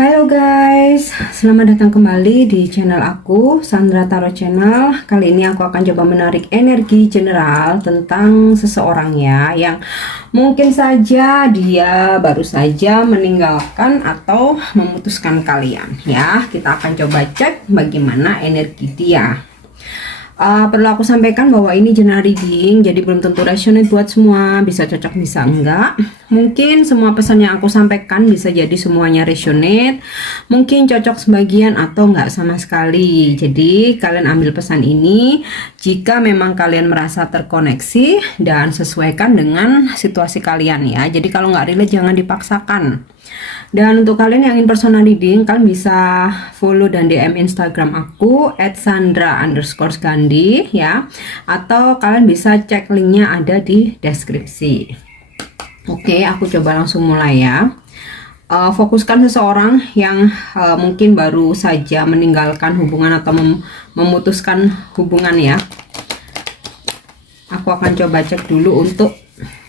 Halo guys, selamat datang kembali di channel aku, Sandra Tarot Channel. Kali ini aku akan coba menarik energi general tentang seseorang ya, yang mungkin saja dia baru saja meninggalkan atau memutuskan kalian ya. Kita akan coba cek bagaimana energi dia. Perlu aku sampaikan bahwa ini general reading, jadi belum tentu resonate buat semua, bisa cocok bisa enggak. Mungkin semua pesan yang aku sampaikan bisa jadi semuanya resonate, mungkin cocok sebagian atau enggak sama sekali. Jadi kalian ambil pesan ini jika memang kalian merasa terkoneksi dan sesuaikan dengan situasi kalian ya. Jadi kalau nggak relate jangan dipaksakan. Dan untuk kalian yang ingin personal reading, kalian bisa follow dan DM Instagram aku @sandra_gandhi ya, atau kalian bisa cek linknya ada di deskripsi. Oke, aku coba langsung mulai ya. Fokuskan seseorang yang mungkin baru saja meninggalkan hubungan atau memutuskan hubungan ya. Aku akan coba cek dulu untuk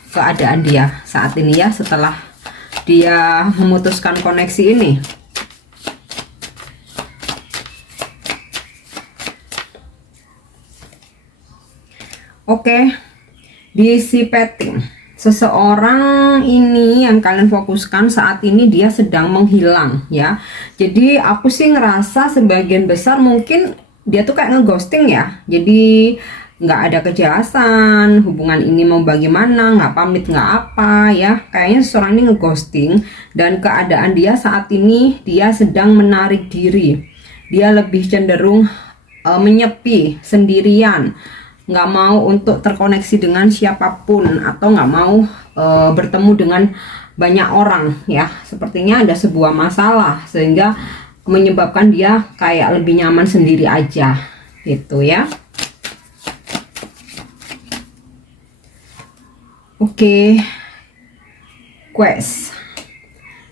keadaan dia saat ini ya, setelah dia memutuskan koneksi ini. Oke, dissipating. Seseorang ini yang kalian fokuskan saat ini dia sedang menghilang ya. Jadi aku sih ngerasa sebagian besar mungkin dia tuh kayak ngeghosting ya. Jadi nggak ada kejelasan hubungan ini mau bagaimana, nggak pamit nggak apa ya, kayaknya seseorang ini ngeghosting. Dan keadaan dia saat ini dia sedang menarik diri, dia lebih cenderung menyepi, sendirian, nggak mau untuk terkoneksi dengan siapapun atau nggak mau bertemu dengan banyak orang ya. Sepertinya ada sebuah masalah sehingga menyebabkan dia kayak lebih nyaman sendiri aja gitu ya. Oke, quest.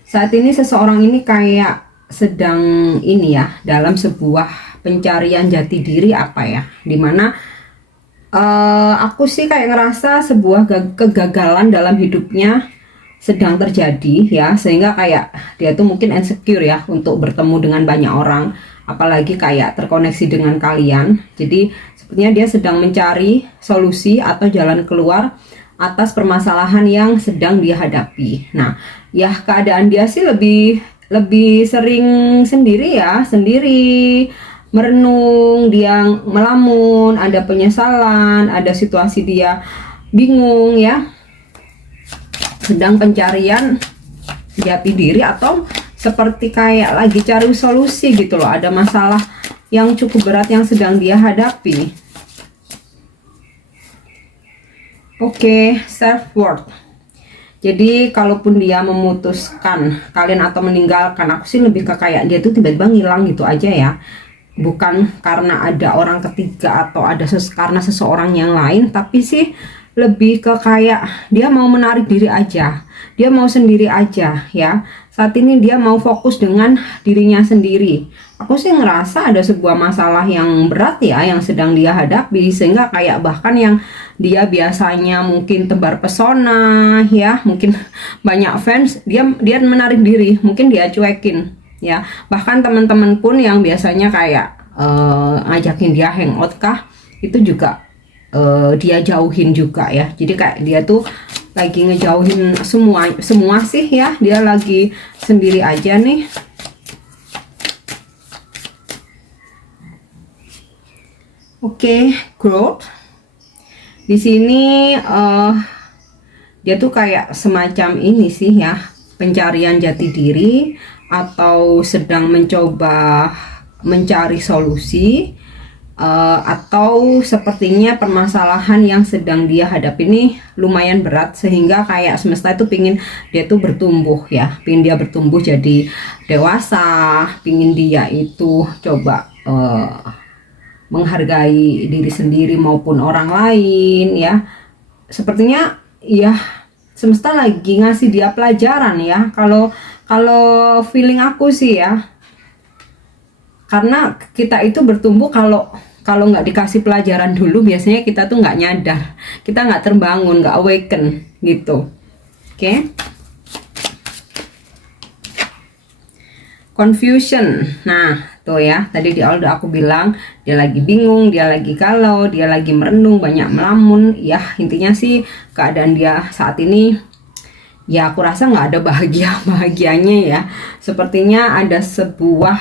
Saat ini seseorang ini kayak sedang ini ya, dalam sebuah pencarian jati diri apa ya, dimana aku sih kayak ngerasa sebuah kegagalan dalam hidupnya sedang terjadi ya, sehingga kayak dia tuh mungkin insecure ya untuk bertemu dengan banyak orang, apalagi kayak terkoneksi dengan kalian. Jadi sepertinya dia sedang mencari solusi atau jalan keluar atas permasalahan yang sedang dia hadapi. Nah, ya keadaan dia sih lebih sering sendiri ya, sendiri merenung, dia melamun, ada penyesalan, ada situasi dia bingung ya. Sedang pencarian jati diri atau seperti kayak lagi cari solusi gitu loh. Ada masalah yang cukup berat yang sedang dia hadapi. Oke, self-worth. Jadi kalaupun dia memutuskan kalian atau meninggalkan, aku sih lebih ke kayak dia tuh tiba-tiba ngilang gitu aja ya. Bukan karena ada orang ketiga atau ada karena seseorang yang lain, tapi sih lebih ke kayak dia mau menarik diri aja. Dia mau sendiri aja ya. Saat ini dia mau fokus dengan dirinya sendiri. Aku sih ngerasa ada sebuah masalah yang berat ya yang sedang dia hadapi, sehingga kayak bahkan yang dia biasanya mungkin tebar pesona ya, mungkin banyak fans, dia menarik diri, mungkin dia cuekin ya. Bahkan teman-teman pun yang biasanya kayak ngajakin dia hangout kah, itu juga dia jauhin juga ya. Jadi kayak dia tuh lagi ngejauhin semua sih ya, dia lagi sendiri aja nih. Oke, growth. Di sini dia tuh kayak semacam ini sih ya, pencarian jati diri atau sedang mencoba mencari solusi, atau sepertinya permasalahan yang sedang dia hadapi ini lumayan berat, sehingga kayak semesta itu pingin dia tuh bertumbuh ya, pingin dia bertumbuh jadi dewasa, pingin dia itu coba menghargai diri sendiri maupun orang lain ya. Sepertinya ya semesta lagi ngasih dia pelajaran ya, kalau feeling aku sih ya. Karena kita itu bertumbuh kalau nggak dikasih pelajaran dulu, biasanya kita tuh nggak nyadar, kita nggak terbangun, nggak awaken gitu. Oke. confusion. Nah, tuh ya, tadi di awal udah aku bilang dia lagi bingung, dia lagi galau, dia lagi merenung, banyak melamun. Ya, intinya sih keadaan dia saat ini ya aku rasa nggak ada bahagianya ya. Sepertinya ada sebuah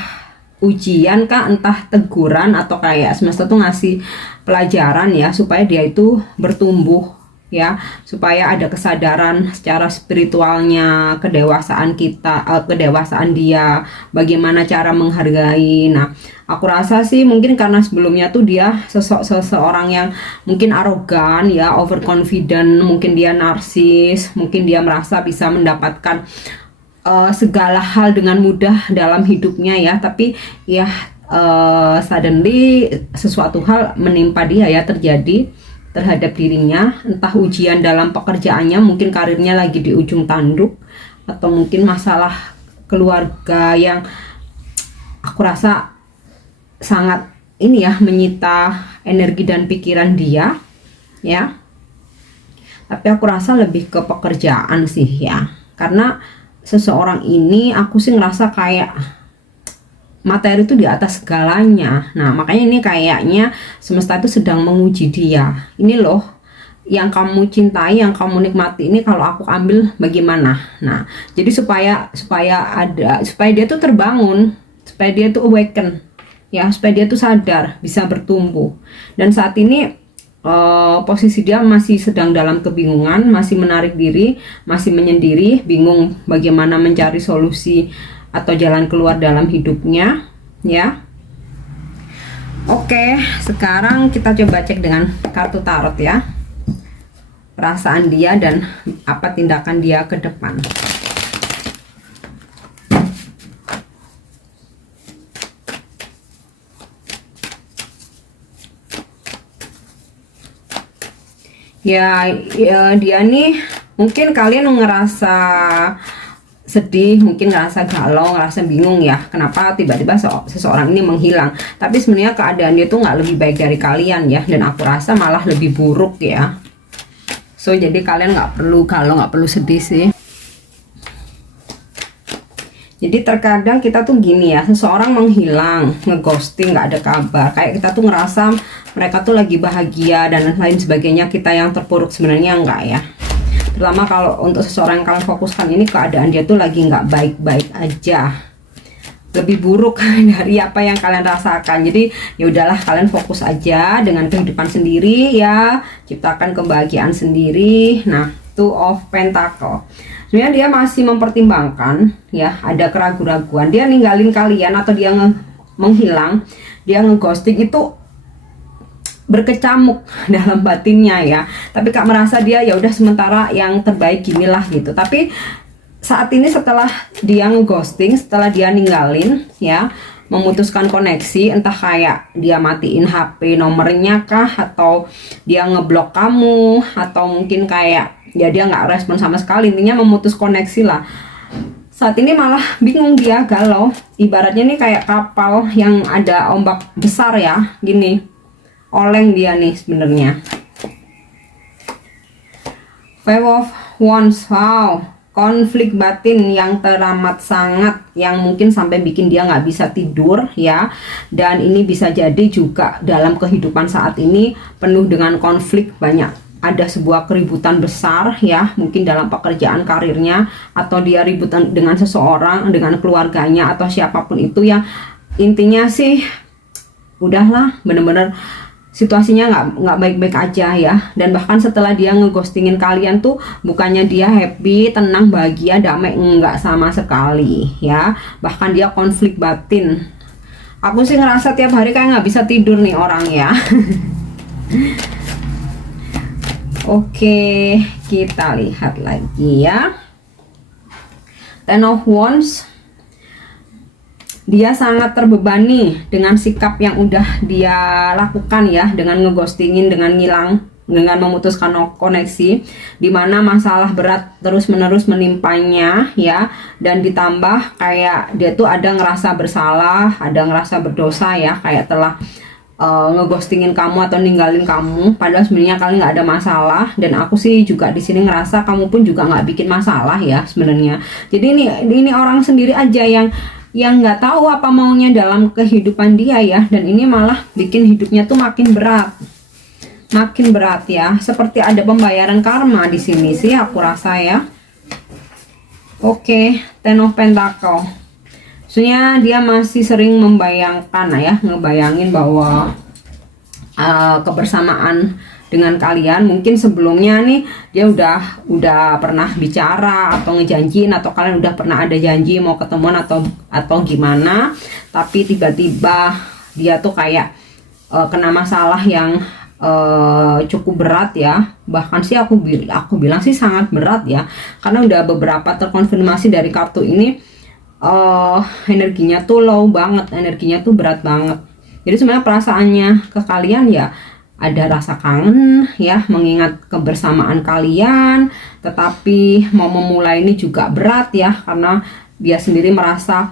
ujian kah, entah teguran atau kayak semesta tuh ngasih pelajaran ya supaya dia itu bertumbuh ya, supaya ada kesadaran secara spiritualnya, kedewasaan kita, kedewasaan dia, bagaimana cara menghargai. Nah, aku rasa sih mungkin karena sebelumnya tuh dia seseorang yang mungkin arogan ya, overconfident, mungkin dia narsis, mungkin dia merasa bisa mendapatkan segala hal dengan mudah dalam hidupnya ya, tapi ya suddenly sesuatu hal menimpa dia ya, terjadi terhadap dirinya, entah ujian dalam pekerjaannya, mungkin karirnya lagi di ujung tanduk, atau mungkin masalah keluarga yang aku rasa sangat ini ya, menyita energi dan pikiran dia ya. Tapi aku rasa lebih ke pekerjaan sih ya, karena seseorang ini aku sih ngerasa kayak materi itu di atas segalanya. Nah, makanya ini kayaknya semesta itu sedang menguji dia. Ini loh yang kamu cintai, yang kamu nikmati ini kalau aku ambil bagaimana. Nah, jadi supaya dia tuh terbangun, supaya dia tuh awaken ya, supaya dia tuh sadar, bisa bertumbuh. Dan saat ini posisi dia masih sedang dalam kebingungan, masih menarik diri, masih menyendiri, bingung bagaimana mencari solusi atau jalan keluar dalam hidupnya ya. Oke, sekarang kita coba cek dengan kartu tarot ya, perasaan dia dan apa tindakan dia ke depan. Ya, dia nih mungkin kalian ngerasa sedih, mungkin ngerasa galau, ngerasa bingung ya, kenapa tiba-tiba seseorang ini menghilang. Tapi sebenarnya keadaan dia tuh nggak lebih baik dari kalian ya, dan aku rasa malah lebih buruk ya. So jadi kalian nggak perlu galau, nggak perlu sedih sih. Jadi terkadang kita tuh gini ya, seseorang menghilang, ngeghosting, nggak ada kabar, kayak kita tuh ngerasa mereka tuh lagi bahagia dan lain sebagainya, kita yang terpuruk. Sebenarnya enggak ya. Terutama kalau untuk seseorang yang kalian fokuskan ini, keadaan dia tuh lagi nggak baik-baik aja, lebih buruk dari apa yang kalian rasakan. Jadi ya udahlah, kalian fokus aja dengan kehidupan sendiri ya, ciptakan kebahagiaan sendiri. Nah, Two of Pentacle, sebenarnya dia masih mempertimbangkan ya, ada keraguan-raguan, dia ninggalin kalian atau dia menghilang, dia ngeghosting itu berkecamuk dalam batinnya ya. Tapi Kak merasa dia ya udah sementara yang terbaik ginilah gitu. Tapi saat ini setelah dia ngeghosting, setelah dia ninggalin ya, memutuskan koneksi, entah kayak dia matiin HP nomornya kah, atau dia ngeblok kamu, atau mungkin kayak ya dia nggak respon sama sekali, intinya memutus koneksi lah. Saat ini malah bingung, dia galau, ibaratnya nih kayak kapal yang ada ombak besar ya, gini, oleng dia nih sebenarnya. Five of Wands, wow, konflik batin yang teramat sangat, yang mungkin sampai bikin dia nggak bisa tidur ya. Dan ini bisa jadi juga dalam kehidupan saat ini penuh dengan konflik, banyak ada sebuah keributan besar ya, mungkin dalam pekerjaan karirnya, atau dia ributan dengan seseorang, dengan keluarganya, atau siapapun itu, yang intinya sih udahlah, bener-bener situasinya nggak baik-baik aja ya. Dan bahkan setelah dia ngeghostingin kalian tuh, bukannya dia happy, tenang, bahagia, damai, enggak sama sekali ya. Bahkan dia konflik batin. Aku sih ngerasa tiap hari kayak nggak bisa tidur nih orang ya. Oke, kita lihat lagi ya. Ten of Wands, dia sangat terbebani dengan sikap yang udah dia lakukan ya, dengan ngeghostingin, dengan ngilang, dengan memutuskan koneksi, dimana masalah berat terus-menerus menimpanya ya. Dan ditambah kayak dia tuh ada ngerasa bersalah, ada ngerasa berdosa ya, kayak telah ngeghostingin kamu atau ninggalin kamu, padahal sebenarnya kalian nggak ada masalah. Dan aku sih juga di sini ngerasa kamu pun juga nggak bikin masalah ya sebenarnya. Jadi ini orang sendiri aja yang yang nggak tahu apa maunya dalam kehidupan dia ya, dan ini malah bikin hidupnya tuh makin berat ya, seperti ada pembayaran karma di sini sih aku rasa ya. Oke, Ten of Pentacle. Maksudnya dia masih sering membayangkan ya, ngebayangin bahwa kebersamaan dengan kalian. Mungkin sebelumnya nih dia udah pernah bicara atau ngejanjiin, atau kalian udah pernah ada janji mau ketemuan atau gimana, tapi tiba-tiba dia tuh kayak kena masalah yang cukup berat ya. Bahkan sih aku bilang sih sangat berat ya, karena udah beberapa terkonfirmasi dari kartu ini energinya tuh low banget, energinya tuh berat banget. Jadi sebenarnya perasaannya ke kalian ya ada rasa kangen ya, mengingat kebersamaan kalian, tetapi mau memulai ini juga berat ya, karena dia sendiri merasa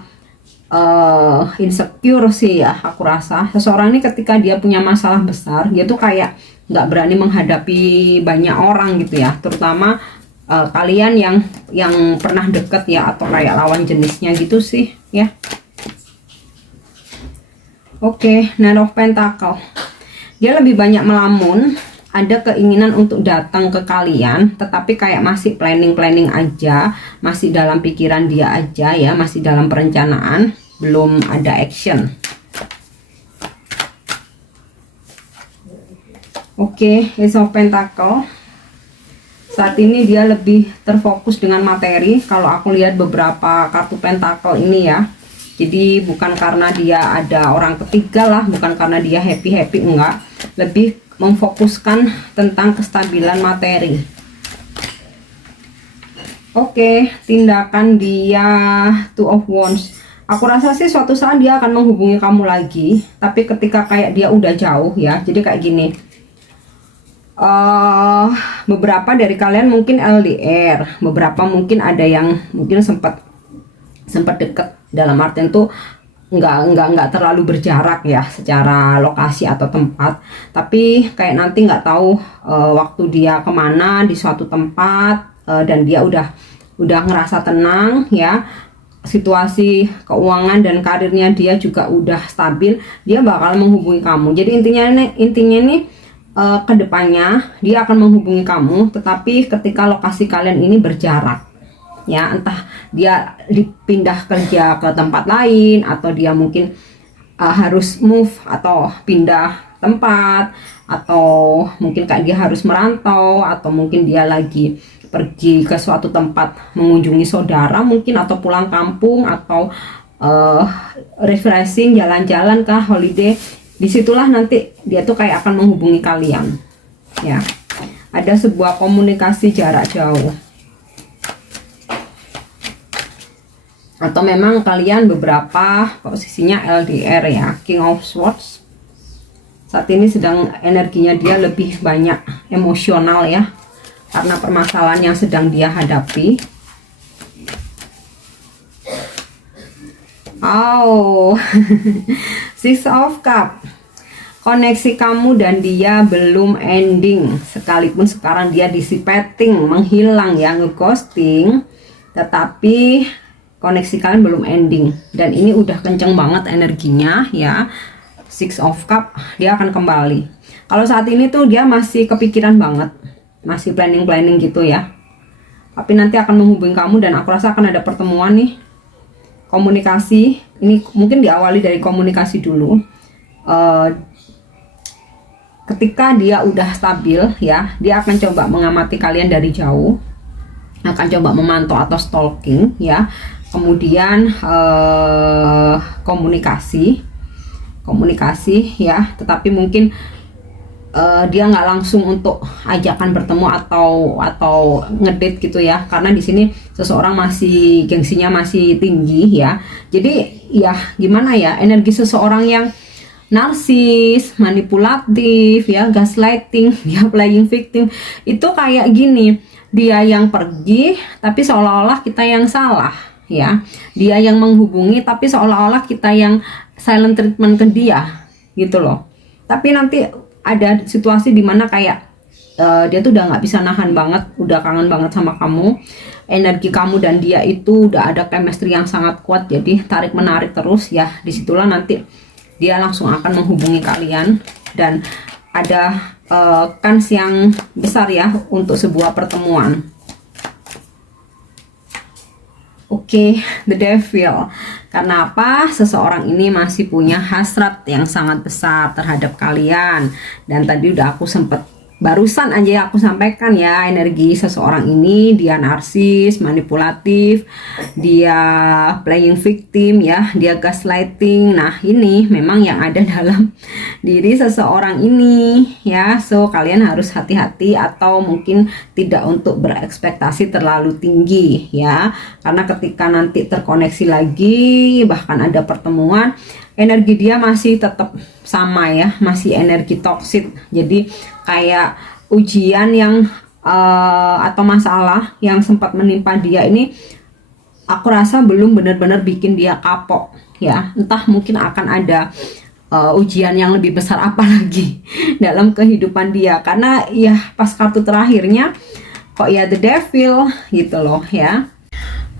insecure sih ya. Aku rasa seseorang ini ketika dia punya masalah besar, dia tuh kayak nggak berani menghadapi banyak orang gitu ya, terutama kalian yang pernah deket ya, atau kayak lawan jenisnya gitu sih ya. Oke, Knight of Pentacle. Dia lebih banyak melamun, ada keinginan untuk datang ke kalian, tetapi kayak masih planning aja, masih dalam pikiran dia aja ya, masih dalam perencanaan, belum ada action. Oke, Ace of Pentacle. Saat ini dia lebih terfokus dengan materi. Kalau aku lihat beberapa kartu Pentacle ini ya, jadi bukan karena dia ada orang ketiga lah, bukan karena dia happy enggak, lebih memfokuskan tentang kestabilan materi. Oke, tindakan dia Two of Wands. Aku rasa sih suatu saat dia akan menghubungi kamu lagi, tapi ketika kayak dia udah jauh ya, jadi kayak gini. Beberapa dari kalian mungkin LDR, beberapa mungkin ada yang mungkin sempat deket, dalam artian tuh nggak terlalu berjarak ya secara lokasi atau tempat, tapi kayak nanti nggak tahu waktu dia kemana di suatu tempat, dan dia udah ngerasa tenang ya, situasi keuangan dan karirnya dia juga udah stabil, dia bakal menghubungi kamu. Jadi intinya nih kedepannya dia akan menghubungi kamu, tetapi ketika lokasi kalian ini berjarak ya, entah dia dipindah kerja ke tempat lain, atau dia mungkin harus move atau pindah tempat, atau mungkin kayak dia harus merantau, atau mungkin dia lagi pergi ke suatu tempat mengunjungi saudara mungkin, atau pulang kampung, atau refreshing, jalan-jalan kah, holiday. Disitulah nanti dia tuh kayak akan menghubungi kalian ya, ada sebuah komunikasi jarak jauh, atau memang kalian beberapa posisinya LDR ya. King of Swords saat ini sedang energinya dia lebih banyak emosional ya, karena permasalahan yang sedang dia hadapi. Six of Cup. Koneksi kamu dan dia belum ending, sekalipun sekarang dia dissipating, menghilang ya, ngeghosting, tetapi koneksi kalian belum ending, dan ini udah kenceng banget energinya ya. Six of Cup, dia akan kembali. Kalau saat ini tuh dia masih kepikiran banget, masih planning gitu ya, tapi nanti akan menghubungi kamu, dan aku rasa akan ada pertemuan nih, komunikasi. Ini mungkin diawali dari komunikasi dulu. Ketika dia udah stabil ya, dia akan coba mengamati kalian dari jauh, akan coba memantau atau stalking ya. Kemudian komunikasi ya, tetapi mungkin dia nggak langsung untuk ajakan bertemu atau ngedate gitu ya, karena di sini seseorang masih gengsinya masih tinggi ya. Jadi ya gimana ya, energi seseorang yang narsis, manipulatif ya, gaslighting ya, playing victim, itu kayak gini, dia yang pergi tapi seolah-olah kita yang salah ya, dia yang menghubungi tapi seolah-olah kita yang silent treatment ke dia gitu loh. Tapi nanti ada situasi dimana kayak dia tuh udah nggak bisa nahan banget, udah kangen banget sama kamu, energi kamu dan dia itu udah ada chemistry yang sangat kuat, jadi tarik menarik terus ya. Disitulah nanti dia langsung akan menghubungi kalian dan ada kans yang besar ya untuk sebuah pertemuan. Oke, the devil. Karena apa? Seseorang ini masih punya hasrat yang sangat besar terhadap kalian. Dan tadi udah aku sempet barusan aja aku sampaikan ya, energi seseorang ini dia narsis, manipulatif, dia playing victim ya, dia gaslighting. Nah, ini memang yang ada dalam diri seseorang ini ya. So, kalian harus hati-hati atau mungkin tidak untuk berekspektasi terlalu tinggi ya. Karena ketika nanti terkoneksi lagi, bahkan ada pertemuan, energi dia masih tetap sama ya, masih energi toksik. Jadi kayak ujian yang atau masalah yang sempat menimpa dia ini, aku rasa belum benar-benar bikin dia kapok ya. Entah mungkin akan ada ujian yang lebih besar apa lagi dalam kehidupan dia, karena ya pas kartu terakhirnya kok ya the devil gitu loh ya.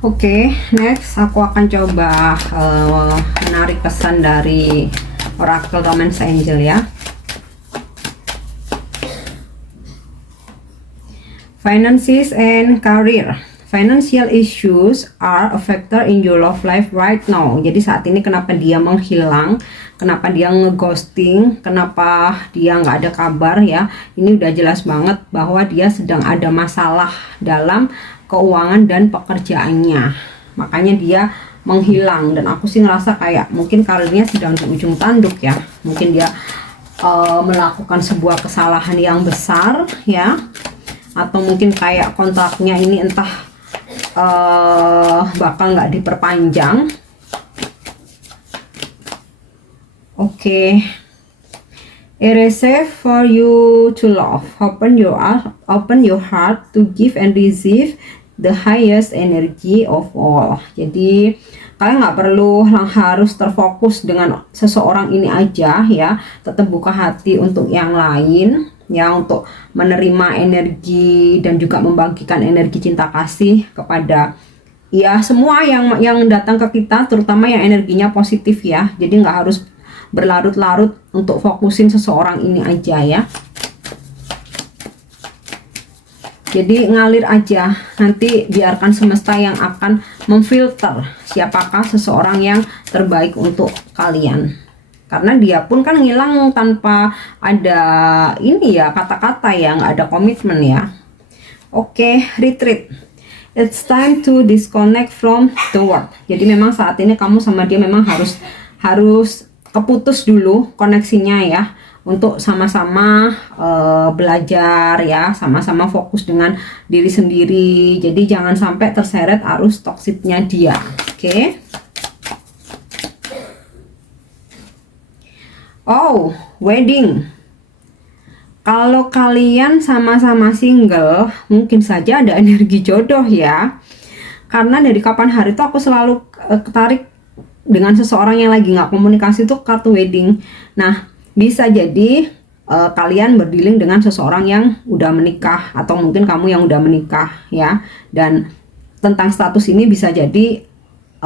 Oke, next aku akan coba menarik pesan dari Oracle Romance Angel ya. Finances and career. Financial issues are a factor in your love life right now. Jadi saat ini kenapa dia menghilang, kenapa dia ngeghosting, kenapa dia nggak ada kabar ya. Ini udah jelas banget bahwa dia sedang ada masalah dalam keuangan dan pekerjaannya. Makanya dia menghilang, dan aku sih ngerasa kayak mungkin karirnya sedang di ujung tanduk ya. Mungkin dia melakukan sebuah kesalahan yang besar ya. Atau mungkin kayak kontraknya ini entah bakal nggak diperpanjang. Oke. It is safe for you to love. Open your heart to give and receive the highest energy of all. Jadi kalian nggak perlu harus terfokus dengan seseorang ini aja ya. Tetap buka hati untuk yang lain ya, untuk menerima energi dan juga membagikan energi cinta kasih kepada ya semua yang datang ke kita, terutama yang energinya positif ya. Jadi nggak harus berlarut-larut untuk fokusin seseorang ini aja ya. Jadi ngalir aja, nanti biarkan semesta yang akan memfilter siapakah seseorang yang terbaik untuk kalian. Karena dia pun kan ngilang tanpa ada ini ya, kata-kata ya, nggak ada komitmen ya. Oke, retreat. It's time to disconnect from the world. Jadi memang saat ini kamu sama dia memang harus keputus dulu koneksinya ya, untuk sama-sama belajar ya, sama-sama fokus dengan diri sendiri. Jadi jangan sampai terseret arus toksiknya dia. Oke. Oh, wedding. Kalau kalian sama-sama single, mungkin saja ada energi jodoh ya. Karena dari kapan hari itu aku selalu ketarik dengan seseorang yang lagi nggak komunikasi, itu kartu wedding. Nah, bisa jadi kalian berdealing dengan seseorang yang udah menikah, atau mungkin kamu yang udah menikah ya. Dan tentang status ini bisa jadi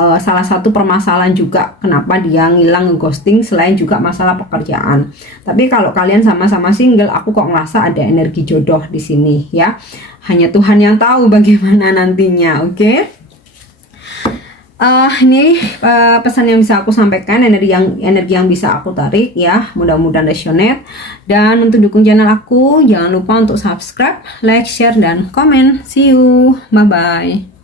salah satu permasalahan juga kenapa dia ngilang, ghosting, selain juga masalah pekerjaan. Tapi kalau kalian sama-sama single, aku kok ngerasa ada energi jodoh di sini ya. Hanya Tuhan yang tahu bagaimana nantinya. Oke. Ini pesan yang bisa aku sampaikan, energi yang bisa aku tarik ya. Mudah-mudahan resonate. Dan untuk dukung channel aku, jangan lupa untuk subscribe, like, share, dan komen. See you. Bye bye.